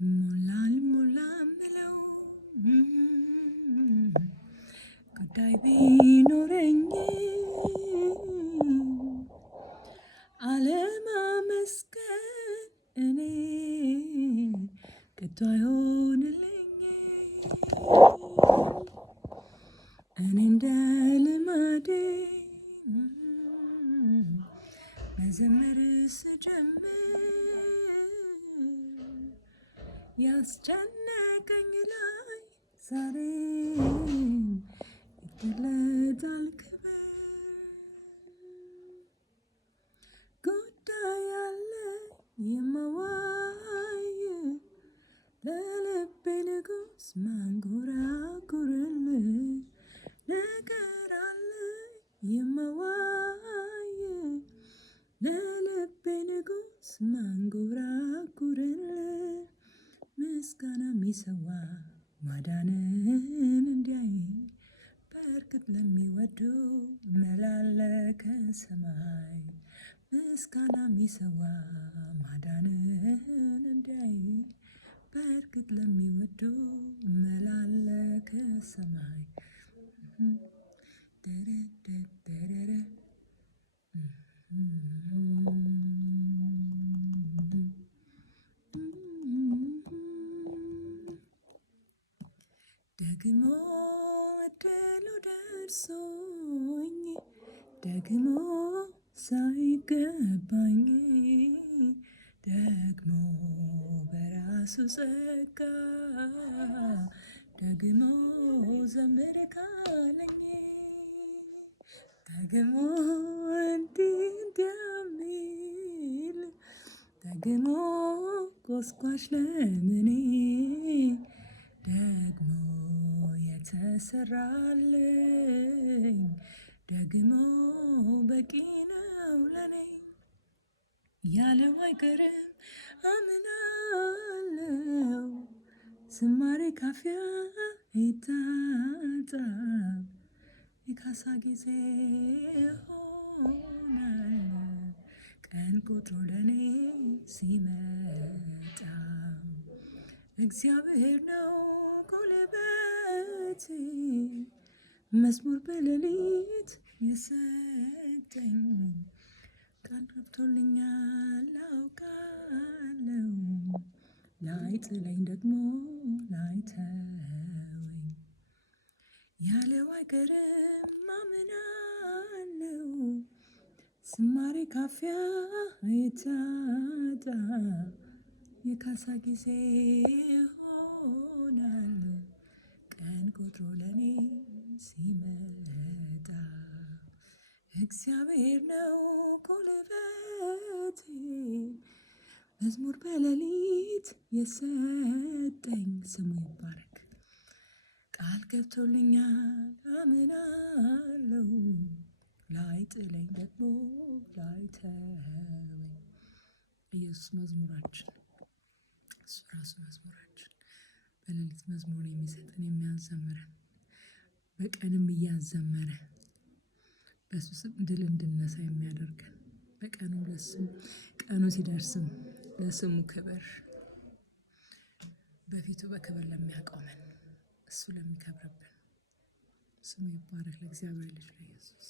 ሞላል ምለው ጉዳይ ቢኖረኝ አለማመስገን እኔ ከቶ አይሆንልኝ። እኔ እንደ ልማዴ መዘመር ስጀምር ያስጨነቀኝ ላይ ዛሬ ይገለጣል ክብር። ጉዳይ አለ የማዋይ ለልቤ ንጉስ ማንጎራጉርልህ ነገር አለ የማዋይ ለልቤ ንጉስ ማንጎራጉርልህ ምስጋና የሚሰዋ ማዳንን እንዲያይ በእርግጥ ለሚወዱ መላለ ከሰማይ ምስጋና የሚሰዋ ማዳንን እንዲያይ በእርግጥ ለሚወዱ መላለ ከሰማይ ደግሞ እድሉ ደርሶኝ ደግሞ ሳይገባኝ ደግሞ በራሱ ጸጋ ደግሞ ዘምር ካለኝ ደግሞ እንዲህ እንደሚል ደግሞ ቆስቋሽ ለምኔ ደግሞ የተሰራልኝ ደግሞ በቂ ነው ለኔ ያለው አይቀርም አምናለው። ዝማሬ ካፊያ ይታጣም የካሳ ጊዜ ሆናል ቀን ቁጥሩ ለኔ ሲመጣ እግዚአብሔር ነው ጉልበቴ መዝሙር በሌሊት የሰጠኝ ቃል ገብቶልኛል አውቃለው ላይጥለኝ ደግሞ ላይተወኝ ያለው አይቀርም አምናለው። ዝማሬ ካፊያ አይታጣ የካሳ ጊዜ ሆናል ቀን ቁጥሩ ለኔ ሲመጣ እግዚአብሔር ነው ጉልበቴ መዝሙር በሌሊት የሰጠኝ ስሙ ይባረክ። ቃል ገብቶልኛል አምናለው ላይጥለኝ ደግሞ ላይተወኝ። ኢየሱስ መዝሙራችን እሱ ራሱ መዝሙራችን በሌሊት መዝሙር የሚሰጠን የሚያዘምረን በቀንም እያዘመረ በሱ ስም ድል እንድነሳ የሚያደርገን በቀንም ለስሙ ቀኑ ሲደርስም ለስሙ ክብር በፊቱ በክብር ለሚያቆመን እሱ ለሚከብርብን ስሙ ይባረክ። ለእግዚአብሔር ልጅ ለኢየሱስ